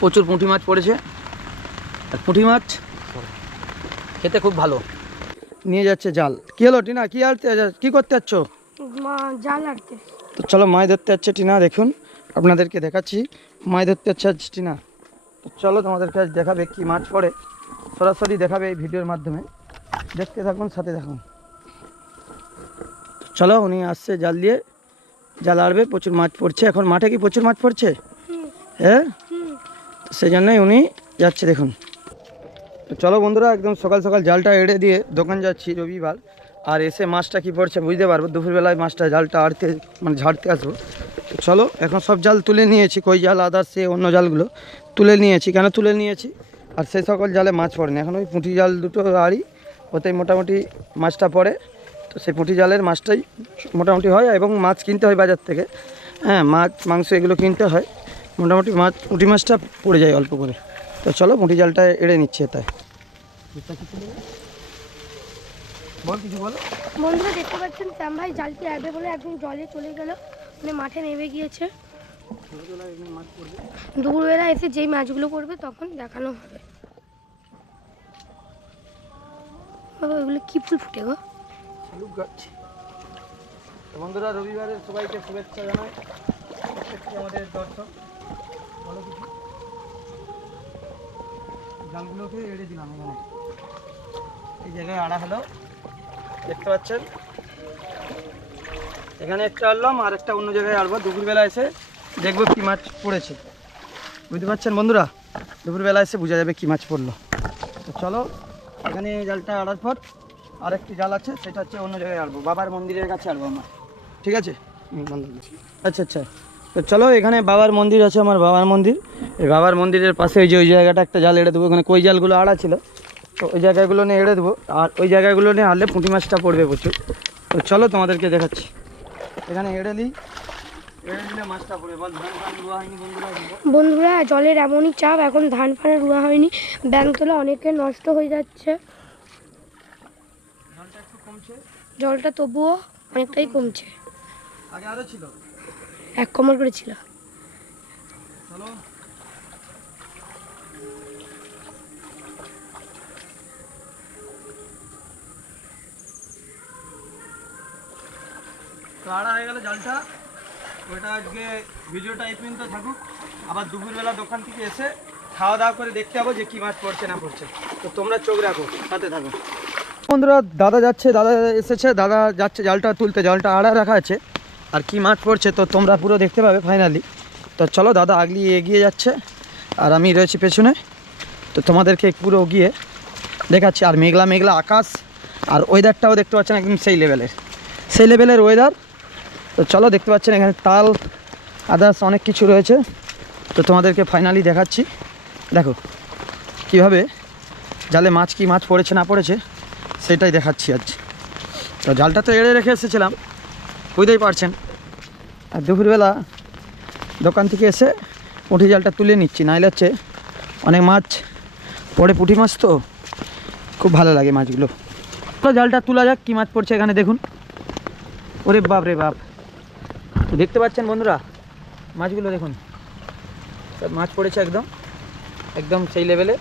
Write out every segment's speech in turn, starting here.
প্রচুর পুঁটি মাছ পড়েছে। আর পুঁটি মাছ খেতে খুব ভালো। নিয়ে যাচ্ছে জাল। কী হলো টিনা, কী করতে যাচ্ছ? জাল আটতে। তো চলো মাছ ধরতে যাচ্ছে টিনা, দেখুন আপনাদেরকে দেখাচ্ছি। মাছ ধরতে যাচ্ছে আজ টিনা। তো চলো তোমাদেরকে আজ দেখাবে কী মাছ পড়ে, সরাসরি দেখাবে এই ভিডিওর মাধ্যমে। দেখতে থাকুন, সাথে থাকুন। চলো উনি আসছে জাল দিয়ে, জাল আড়বে। প্রচুর মাছ পড়ছে এখন মাঠে। কি প্রচুর মাছ পড়ছে? হ্যাঁ, সেই জন্যই উনি যাচ্ছে, দেখুন। তো চলো বন্ধুরা, একদম সকাল সকাল জালটা এড়ে দিয়ে দোকান যাচ্ছি রবিবার। আর এসে মাছটা কি পড়ছে বুঝতে পারবো। দুপুরবেলায় মাছটা জালটা আড়তে মানে ঝাড়তে আসবো। তো চলো, এখন সব জাল তুলে নিয়েছি, কই জাল আদার্স সে অন্য জালগুলো তুলে নিয়েছি। কেন তুলে নিয়েছি? আর সেই সকল জালে মাছ পড়েনি। এখন ওই পুঁটি জাল দুটো আড়ি, ওতেই মোটামুটি মাছটা পড়ে। তো সেই পুঁটি জালের মাছটাই মোটামুটি হয়, এবং মাছ কিনতে হয় বাজার থেকে। হ্যাঁ, মাছ মাংস এগুলো কিনতে হয়। মোটামুটি মাছ পুঁটি মাছটা পড়ে যায় অল্প করে। তো চলো পুঁটি জালটা এড়ে নিচ্ছে। তাই বল, কিছু বলো। বন্ধুরা দেখতে পাচ্ছেন শ্যাম ভাই জালটি আড়বে বলে একদম জলে চলে গেল, মানে মাঠে নেমে গিয়েছে। দুপুরবেলা এসে যেই মাছগুলো পড়বে তখন দেখানো হবে। বাবা ওইগুলো কি ফুল ফুটে গো? শালুক গাছ। বন্ধুরা রবিবারের সবাইকে শুভেচ্ছা জানাই, আমাদের দর্শক। বলো কিছু। জালগুলোকে এড়ে দিলাম এখানে, এই জায়গায় আড়া হলো, দেখতে পাচ্ছেন। এখানে একটা আনলাম, আর একটা অন্য জায়গায় আনবো। দুপুরবেলা এসে দেখবো কী মাছ পড়েছে, বুঝতে পারছেন বন্ধুরা। দুপুরবেলা এসে বোঝা যাবে কী মাছ পড়লো। তো চলো, এখানে জালটা আড়ার পর আরেকটি জাল আছে, সেটা হচ্ছে অন্য জায়গায় আনবো, বাবার মন্দিরের কাছে আনবো আমার। ঠিক আছে? আচ্ছা আচ্ছা। তো চলো, এখানে বাবার মন্দির আছে, আমার বাবার মন্দির। এই বাবার মন্দিরের পাশে ওই জায়গাটা একটা জাল এড়ে দেবো। ওখানে কই জালগুলো আড়া ছিল, তো ওই জায়গাগুলো নিয়ে এড়ে দেবো। আর ওই জায়গাগুলো নিয়ে আনলে পুঁটি মাছটা পড়বে প্রচুর। তো চলো তোমাদেরকে দেখাচ্ছি। এখানে এড়ে দিই, এড়ে দিলে মাছটা পড়বে। বল, ধান ফান রোয়া হয়নি বন্ধুরা জলের এমনই চাপ, এখন ধান ফানে রোয়া হয়নি, ব্যাংক তোলা অনেকের নষ্ট হয়ে যাচ্ছে। জলটা একটু কমছে, জলটা তবুও অনেকটাই কমছে। আগে আরও ছিল, এক কমর করে ছিল। চলো। তো আড়া হয়ে গেল জালটা, ওইটা আজকে ভিডিওটা এই পর্যন্ত থাকুক। আবার দুপুরবেলা দোকান থেকে এসে খাওয়া দাওয়া করে দেখতে পাবো যে কী মাছ পড়ছে না পড়ছে। তো তোমরা চোখ রাখো, সাথে থাকো বন্ধুরা। দাদা যাচ্ছে, দাদা এসেছে, দাদা যাচ্ছে জালটা তুলতে। জালটা আড়া রাখা আছে, আর কি মাছ পড়ছে তো তোমরা পুরো দেখতে পাবে ফাইনালি। তো চলো, দাদা আগলিয়ে এগিয়ে যাচ্ছে আর আমি রয়েছি পেছনে। তো তোমাদেরকে পুরো গিয়ে দেখাচ্ছি। আর মেঘলা মেঘলা আকাশ, আর ওয়েদারটাও দেখতে পাচ্ছেন একদম সেই লেভেলের ওয়েদার। তো চলো, দেখতে পাচ্ছেন এখানে তাল আদার্স অনেক কিছু রয়েছে। তো তোমাদেরকে ফাইনালি দেখাচ্ছি। দেখো কিভাবে জালে মাছ, কি মাছ পড়েছে না পড়েছে সেটাই দেখাচ্ছি আজ। তো জালটা তো এড়ে রেখে এসেছিলাম, বুঝতেই পারছেন। আর দুপুরবেলা দোকান থেকে এসে পুঁটি জালটা তুলে নিচ্ছি, নাইলে হচ্ছে অনেক মাছ পড়ে, পুঁটি মাছ তো খুব ভালো লাগে মাছগুলো। তো জালটা তোলা যাক, কী মাছ পড়ছে এখানে দেখুন। ওরে বাপ রে বাপ, তো দেখতে পাচ্ছেন বন্ধুরা মাছগুলো দেখুন, সব মাছ পড়েছে একদম একদম সেই লেভেলে।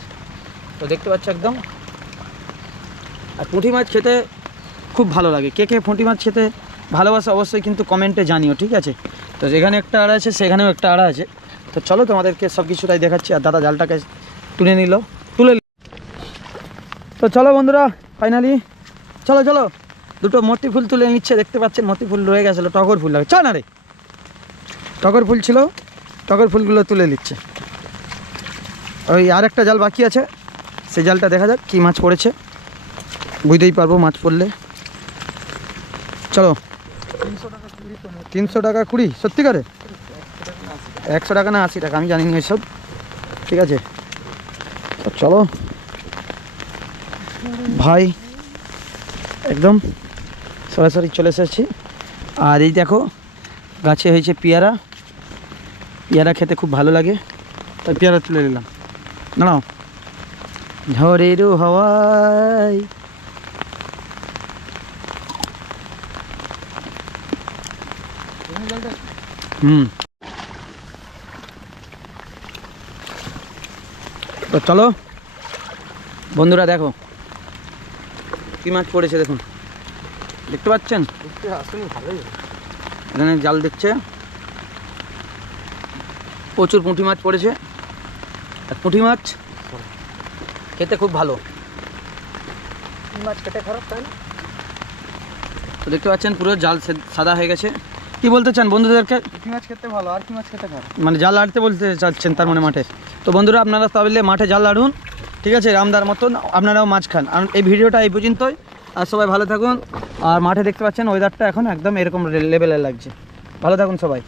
তো দেখতে পাচ্ছ একদম। আর পুঁটি মাছ খেতে খুব ভালো লাগে। কে কে পুঁটি মাছ খেতে ভালোবাসে অবশ্যই কিন্তু কমেন্টে জানিও, ঠিক আছে? তো যেখানে একটা আড়া আছে সেখানেও একটা আড়া আছে। তো চলো তোমাদেরকে সব কিছুটাই দেখাচ্ছি। আর দাদা জালটাকে তুলে নিল। তো চলো বন্ধুরা, ফাইনালি চলো চলো, দুটো মতি ফুল তুলে নিচ্ছে। দেখতে পাচ্ছেন মতি ফুল রয়ে গেছিলো, টগর ফুল লাগে। চল না রে, টগর ফুল ছিল, টগর ফুলগুলো তুলে নিচ্ছে। ওই আরেকটা জাল বাকি আছে, সেই জালটা দেখা যাক কী মাছ পড়েছে, বুঝতেই পারবো মাছ পড়লে। চলো। 300 টাকা কুড়ি, সত্যিকারে 100 টাকা না 80 টাকা, আমি জানি না এসব, ঠিক আছে? তো চলো ভাই, একদম সরাসরি চলে এসেছি। আর এই দেখো গাছে হয়েছে পেয়ারা, পেয়ারা খেতে খুব ভালো লাগে, তাই পেয়ারা তুলে নিলাম। দাঁড়াও, ঝড়েরও হাওয়ায় তো চলো বন্ধুরা, দেখো কি মাছ পড়েছে, দেখুন দেখতে পাচ্ছেন, ভালোই এখানে জাল দিচ্ছে, প্রচুর পুঁটি মাছ পড়েছে। আর পুঁটি মাছ খেতে খুব ভালো। মাছ কেটে খারাপ তাই না? তো দেখতে পাচ্ছেন পুরো জাল সাদা হয়ে গেছে। কি বলতে চান বন্ধুদেরকে? পুঁটি মাছ খেতে ভালো, আর কি মাছ খেতে খারাপ? মানে জাল লাড়তে বলতে চাচ্ছেন তার মানে মাঠে। তো বন্ধুরা, আপনারা তাহলে মাঠে জাল লাড়ুন, ঠিক আছে, রামদার মতন আপনারাও মাছ খান। আর এই ভিডিওটা এই পর্যন্তই। আর সবাই ভালো থাকুন। আর মাঠে দেখতে পাচ্ছেন ওয়েদারটা এখন একদম এরকম লেভেলে লাগছে। ভালো থাকুন সবাই।